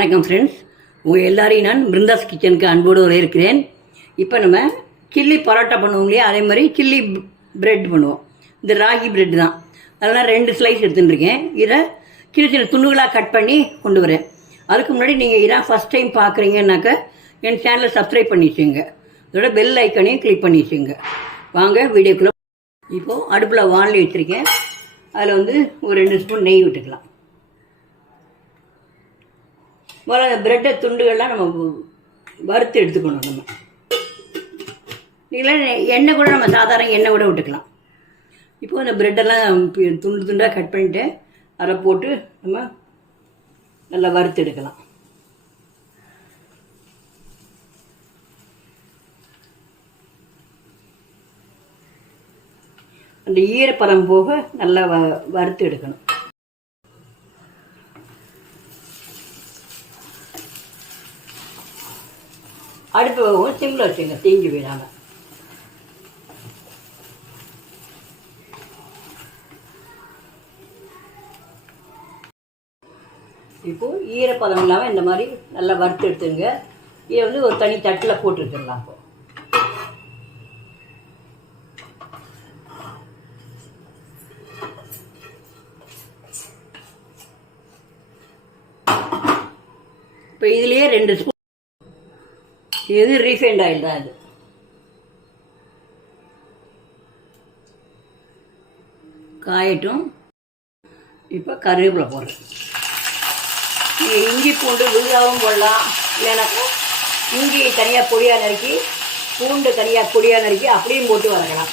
வணக்கம் ஃப்ரெண்ட்ஸ், உங்கள் எல்லாரையும் நான் பிருந்தாஸ் கிச்சனுக்கு அன்போடு வரவேற்கிறேன். இப்போ நம்ம சில்லி பரோட்டா பண்ணுவோம் இல்லையா, அதே மாதிரி சில்லி பிரெட் பண்ணுவோம். இந்த ராகி பிரெட் தான். அதெல்லாம் 2 ஸ்லைஸ் எடுத்துட்டுருக்கேன். இதை சின்ன சின்ன துண்டுகளாக கட் பண்ணி கொண்டு வரேன். அதுக்கு முன்னாடி நீங்கள் இதான் ஃபஸ்ட் டைம் பார்க்குறீங்கன்னாக்கா என் சேனலை சப்ஸ்கிரைப் பண்ணி வச்சுங்க. அதோட பெல் ஐக்கனையும் கிளிக் பண்ணி வச்சுங்க. வாங்க வீடியோக்குள்ளே. இப்போது அடுப்பில் வானலி வச்சுருக்கேன். அதில் ஒரு 2 ஸ்பூன் நெய் விட்டுக்கலாம். முதல்ல பிரெட்டை துண்டுகள்லாம் நம்ம வறுத்து எடுத்துக்கணும். நம்ம நீங்களே எண்ணெய் கூட நம்ம சாதாரண எண்ணெய் கூட விட்டுக்கலாம். இப்போது இந்த பிரெட்டெல்லாம் துண்டு துண்டாக கட் பண்ணிவிட்டு அதை போட்டு நம்ம நல்லா வறுத்து எடுக்கலாம். அந்த ஈரப்பதம் போக நல்லா வறுத்து எடுக்கணும். அடுப்பு சிம்மில் வச்சுங்க, தீஞ்சு விடாமல். இப்போது ஈரப்பதம் இல்லாமல் இந்த மாதிரி நல்லா வறுத்து எடுத்துங்க. இதை ஒரு தனி தட்டில் போட்டு வச்சிடலாம். இப்போ இதுலேயே 2 ஸ்பூன் இது ரீஃபைண்ட் ஆயில் தான். இது காயட்டும். இப்போ கருவேப்பிலை போடுறேன். நீங்கள் இஞ்சி பூண்டு விழுதாவும் போடலாம், இல்லைனாக்கா இஞ்சி தனியாக பொடியாக நறுக்கி பூண்டு தனியாக பொடியாக நறுக்கி அப்படியும் போட்டு வதக்கலாம்.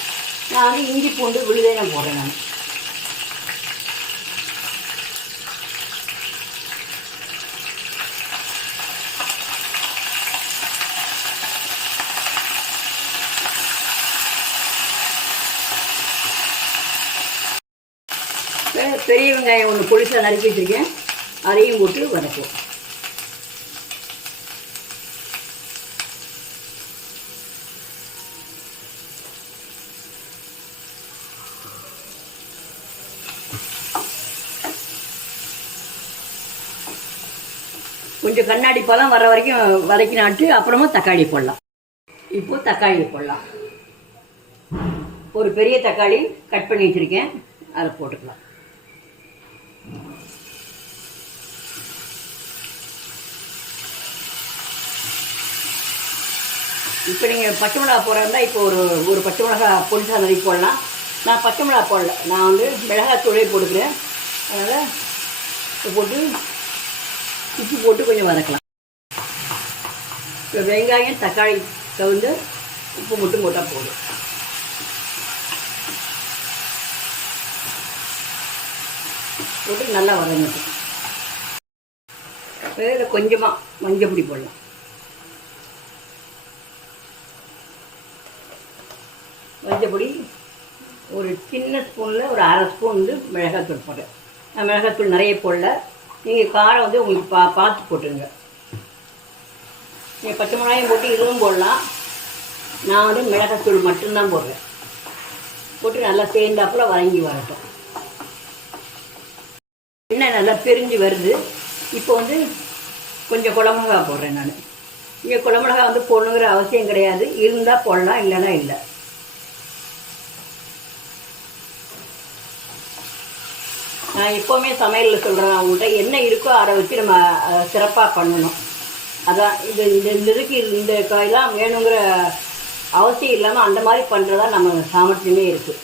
நான் இஞ்சி பூண்டு விழுதே நான் போடுறேன். நான் பெரிய வெங்காயம் 1 பொடிசாக நறுக்கி வச்சுருக்கேன். அதையும் போட்டு வதக்குவோம். கொஞ்சம் கண்ணாடி பழம் வர வரைக்கும் வதக்கினாட்டு அப்புறமா தக்காளி போடலாம். இப்போது தக்காளி போடலாம். ஒரு பெரிய தக்காளி கட் பண்ணி வச்சுருக்கேன், அதை போட்டுக்கலாம். இப்போ நீங்கள் பச்சை மிளகா போடுறதா இப்போ ஒரு பச்சை மிளகா பொடிசாக நறுக்கி போடலாம். நான் பச்சை மிளகா போடல, நான் மிளகாத்தூளே போட்டுக்கிறேன். அதனால் இப்போ போட்டு உப்பு போட்டு கொஞ்சம் வதக்கலாம். இப்போ வெங்காயம் தக்காளி தகுந்த உப்பு மட்டும் போட்டால் போதும். போட்டு நல்லா வதங்கட்டும். இதில் கொஞ்சமாக மஞ்சள் பொடி போடலாம். மஞ்சள் பொடி ஒரு சின்ன ஸ்பூனில் ஒரு 1/2 ஸ்பூன் மிளகாத்தூள் போடுறேன். நான் மிளகாத்தூள் நிறைய போடல. நீங்கள் காரம் உங்களுக்கு பார்த்து போட்டுருங்க. நீங்கள் பச்சை மிளகாயும் போட்டு இதுவும் போடலாம். நான் மிளகாத்தூள் மட்டும்தான் போடுறேன். போட்டு நல்லா சேர்ந்தாப்புல வதங்கி வரட்டும். எண்ணெய் நல்லா பிரிஞ்சு வருது. இப்போ கொஞ்சம் குழமிளகா போடுறேன். நான் இங்கே குழமிளகா போடணுங்கிற அவசியம் கிடையாது. இருந்தால் போடலாம், இல்லைன்னா இல்லை. நான் எப்போவுமே சமையலில் சொல்கிறேன் அவங்கள்ட்ட, என்ன இருக்கோ அதை வச்சு நம்ம சிறப்பாக பண்ணணும். அதான் இதுக்கு இந்த காயெல்லாம் வேணுங்கிற அவசியம் இல்லாமல் அந்த மாதிரி பண்ணுறதா நம்ம சாமர்த்தியமே இருக்குது.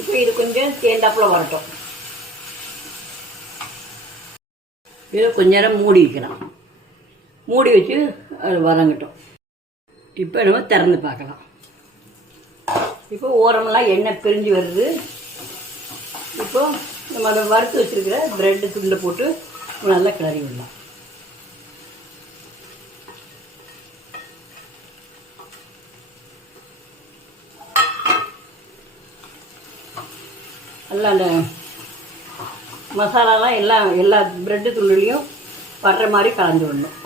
இப்போ இது கொஞ்சம் சேர்ந்தாப்புல வரட்டும். இதை கொஞ்ச நேரம் மூடி வைக்கலாம். மூடி வச்சு அது வதங்கட்டும். இப்போ நம்ம திறந்து பார்க்கலாம். இப்போ ஓரமெல்லாம் எண்ணெய் பிரிஞ்சு வருது. இப்போ நம்ம அதை வறுத்து வச்சுருக்கிற ப்ரெட்டு துண்டை போட்டு நல்லா கிளறி விடலாம். நல்லா அந்த மசாலாலாம் எல்லா ப்ரெட்டு துண்டுலையும் படுற மாதிரி கலந்து விடணும்.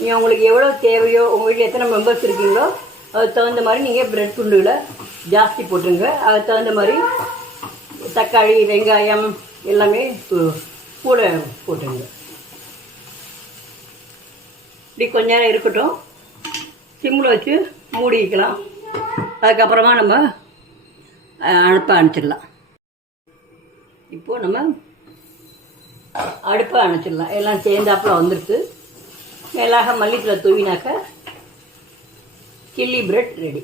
நீங்கள் உங்களுக்கு எவ்வளோ தேவையோ, உங்கள் வீட்டில் எத்தனை மெம்பர்ஸ் இருக்கீங்களோ அதுக்கு தகுந்த மாதிரி நீங்கள் ப்ரெட் துண்டுகளை ஜாஸ்தி போட்டுருங்க. அதுக்கு தகுந்த மாதிரி தக்காளி வெங்காயம் எல்லாமே கூட போட்டுங்க. இப்படி கொஞ்ச நேரம் இருக்கட்டும், சிம்மில் வச்சு மூடி வைக்கலாம். அதுக்கப்புறமா நம்ம அடுப்பை அணைச்சிடலாம். இப்போது நம்ம அடுப்பை அணைச்சிடலாம். எல்லாம் சேர்ந்தாப்பில் வந்துருக்கு. மேலாக மல்லித்தலை தூவினாக்க சில்லி பிரெட் ரெடி.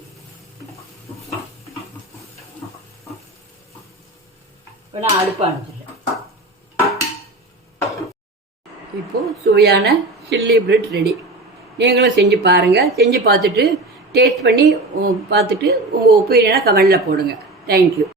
இப்போ நான் அடுப்பை அணைச்சிடறேன். இப்போது சுவையான சில்லி பிரெட் ரெடி. நீங்களும் செஞ்சு பாருங்கள். செஞ்சு பார்த்துட்டு டேஸ்ட் பண்ணி பார்த்துட்டு உங்கள் ஒப்பீனியனை கமெண்டில் போடுங்க. தேங்க்யூ.